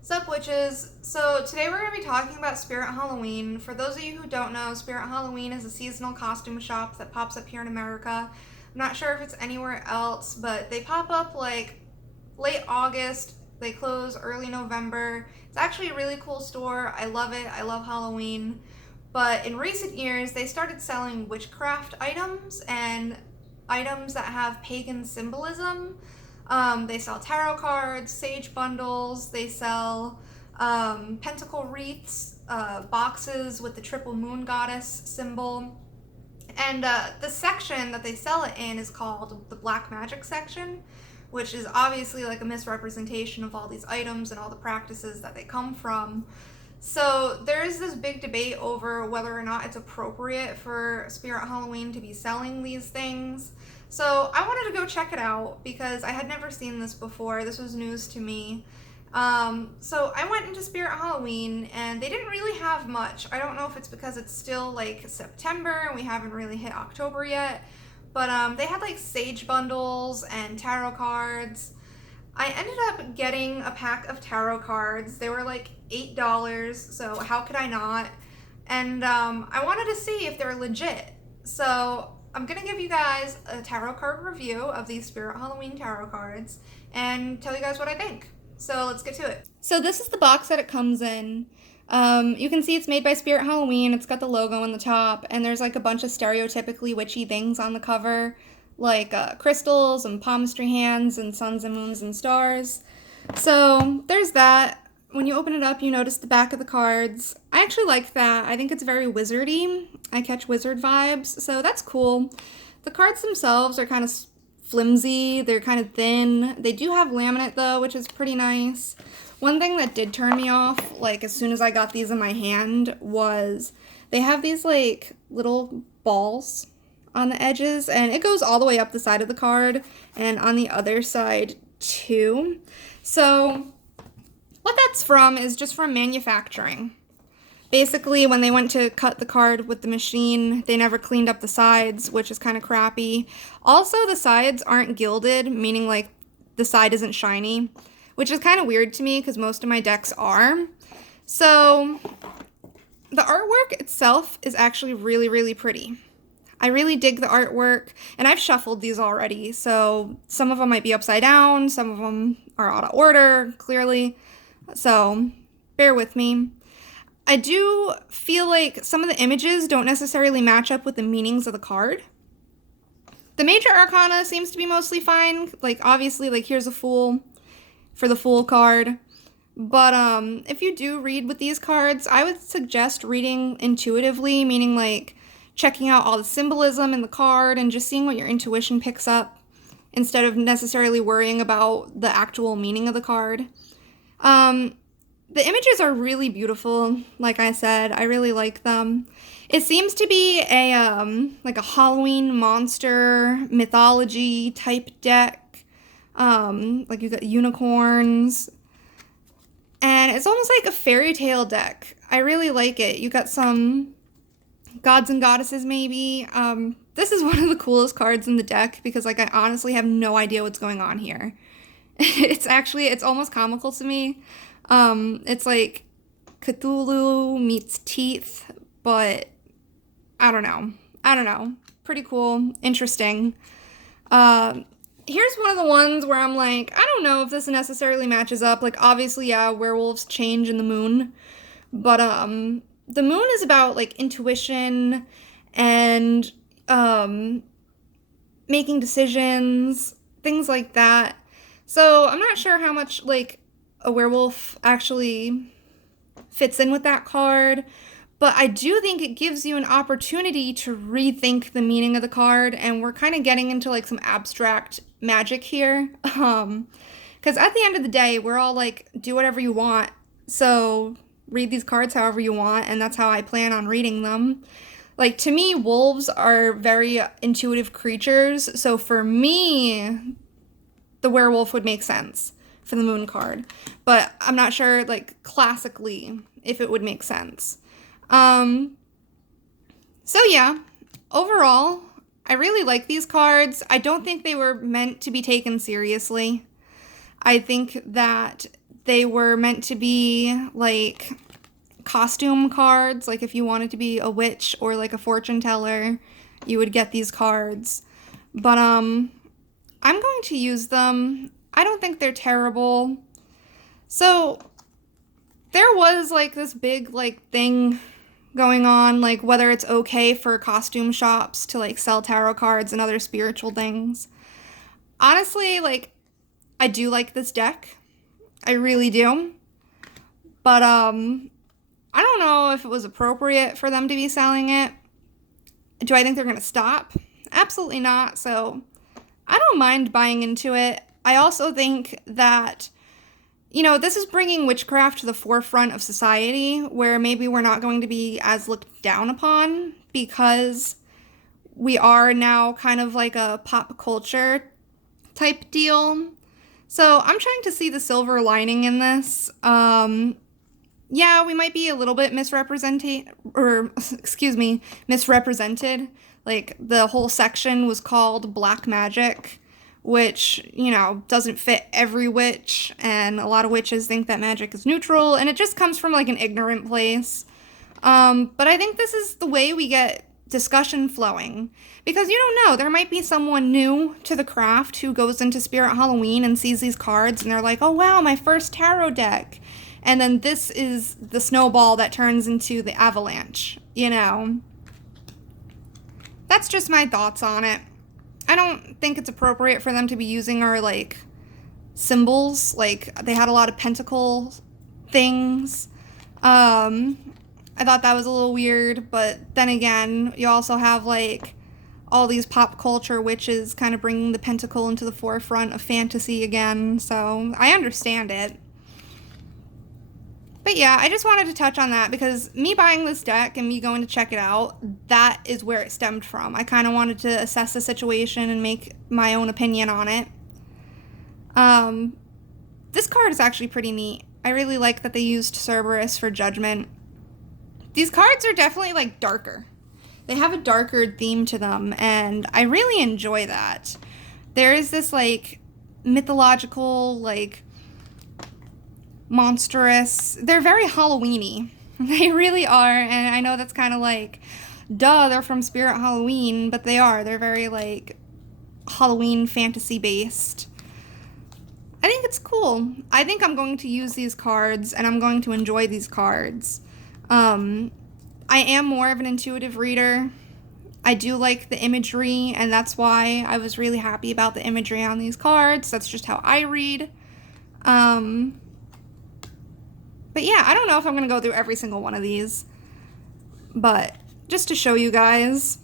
Sup, witches? So today we're going to be talking about Spirit Halloween. For those of you who don't know, Spirit Halloween is a seasonal costume shop that pops up here in America. I'm not sure if it's anywhere else, but they pop up like late August. They close early November. It's actually a really cool store. I love it. I love Halloween. But in recent years, they started selling witchcraft items and items that have pagan symbolism. They sell tarot cards, sage bundles, they sell pentacle wreaths, boxes with the triple moon goddess symbol. And the section that they sell it in is called the black magic section, which is obviously like a misrepresentation of all these items and all the practices that they come from. So there is this big debate over whether or not it's appropriate for Spirit Halloween to be selling these things. So I wanted to go check it out because I had never seen this before. This was news to me. So I went into Spirit Halloween and they didn't really have much. I don't know if it's because it's still like September and we haven't really hit October yet. But they had like sage bundles and tarot cards. I ended up getting a pack of tarot cards. They were like $8, so how could I not? And I wanted to see if they're legit. So I'm gonna give you guys a tarot card review of these Spirit Halloween tarot cards and tell you guys what I think. So let's get to it. So this is the box that it comes in. You can see it's made by Spirit Halloween. It's got the logo on the top, and there's like a bunch of stereotypically witchy things on the cover, like crystals and palmistry hands and suns and moons and stars. So there's that. When you open it up, you notice the back of the cards. I actually like that. I think it's very wizardy. I catch wizard vibes, so that's cool. The cards themselves are kind of flimsy. They're kind of thin. They do have laminate though, which is pretty nice. One thing that did turn me off, like as soon as I got these in my hand, was they have these like little balls on the edges, and it goes all the way up the side of the card and on the other side too. So what that's from is just from manufacturing. Basically, when they went to cut the card with the machine, they never cleaned up the sides, which is kind of crappy. Also, the sides aren't gilded, meaning like the side isn't shiny, which is kind of weird to me because most of my decks are. So the artwork itself is actually really, really pretty. I really dig the artwork, and I've shuffled these already, so some of them might be upside down, some of them are out of order, clearly, so bear with me. I do feel like some of the images don't necessarily match up with the meanings of the card. The major arcana seems to be mostly fine, like obviously, like here's a Fool for the Fool card. But if you do read with these cards, I would suggest reading intuitively, meaning like checking out all the symbolism in the card and just seeing what your intuition picks up instead of necessarily worrying about the actual meaning of the card. The images are really beautiful, like I said. I really like them. It seems to be a like a Halloween monster mythology type deck. Like you got unicorns. And it's almost like a fairy tale deck. I really like it. You got some gods and goddesses maybe. This is one of the coolest cards in the deck because like I honestly have no idea what's going on here. It's almost comical to me. It's like Cthulhu meets teeth, but I don't know. Pretty cool, interesting. Here's one of the ones where I'm like, I don't know if this necessarily matches up. Like obviously, yeah, werewolves change in the moon, but the moon is about like intuition and making decisions, things like that. So I'm not sure how much like a werewolf actually fits in with that card, but I do think it gives you an opportunity to rethink the meaning of the card, and we're kind of getting into like some abstract magic here. Because at the end of the day, we're all like, do whatever you want, so read these cards however you want, and that's how I plan on reading them. Like, to me, wolves are very intuitive creatures, so for me, the werewolf would make sense for the moon card, but I'm not sure, like, classically, if it would make sense. So yeah, overall, I really like these cards. I don't think they were meant to be taken seriously. I think that they were meant to be like costume cards. Like if you wanted to be a witch or like a fortune teller, you would get these cards. But I'm going to use them. I don't think they're terrible. So there was like this big like thing going on, like whether it's okay for costume shops to like sell tarot cards and other spiritual things. Honestly, like I do like this deck. I really do. But I don't know if it was appropriate for them to be selling it. Do I think they're going to stop? Absolutely not. So I don't mind buying into it. I also think that, you know, this is bringing witchcraft to the forefront of society, where maybe we're not going to be as looked down upon because we are now kind of like a pop culture type deal. So I'm trying to see the silver lining in this. Yeah, we might be a little bit misrepresented. Like the whole section was called Black Magic, which, you know, doesn't fit every witch, and a lot of witches think that magic is neutral, and it just comes from like an ignorant place. But I think this is the way we get discussion flowing, because you don't know, there might be someone new to the craft who goes into Spirit Halloween and sees these cards and they're like, oh wow, my first tarot deck. And then this is the snowball that turns into the avalanche, you know? That's just my thoughts on it. I don't think it's appropriate for them to be using our, like, symbols. Like, they had a lot of pentacle things. I thought that was a little weird, but then again, you also have, like, all these pop culture witches kind of bringing the pentacle into the forefront of fantasy again, so I understand it. But yeah, I just wanted to touch on that because me buying this deck and me going to check it out, that is where it stemmed from. I kind of wanted to assess the situation and make my own opinion on it. This card is actually pretty neat. I really like that they used Cerberus for Judgment. These cards are definitely like darker. They have a darker theme to them, and I really enjoy that. There is this like mythological, like monstrous, they're very Halloween-y. They really are, and I know that's kind of like, duh, they're from Spirit Halloween, but they are. They're very like Halloween fantasy based. I think it's cool. I think I'm going to use these cards, and I'm going to enjoy these cards. I am more of an intuitive reader. I do like the imagery, and that's why I was really happy about the imagery on these cards. That's just how I read. But yeah, I don't know if I'm going to go through every single one of these. But just to show you guys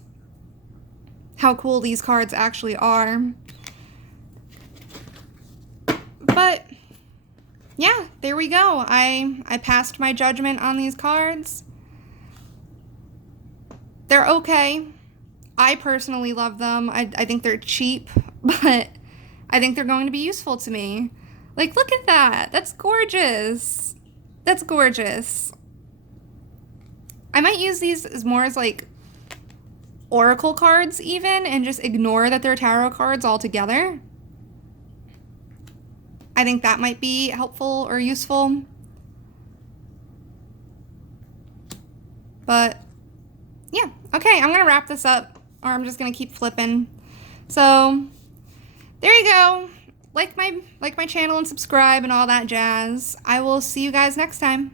how cool these cards actually are. But yeah, there we go. I passed my judgment on these cards. They're okay. I personally love them. I think they're cheap, but I think they're going to be useful to me. Like, look at that. That's gorgeous. That's gorgeous. I might use these as more as like oracle cards even, and just ignore that they're tarot cards altogether. I think that might be helpful or useful. But yeah, okay, I'm gonna wrap this up, or I'm just gonna keep flipping. So there you go. Like my channel and subscribe and all that jazz. I will see you guys next time.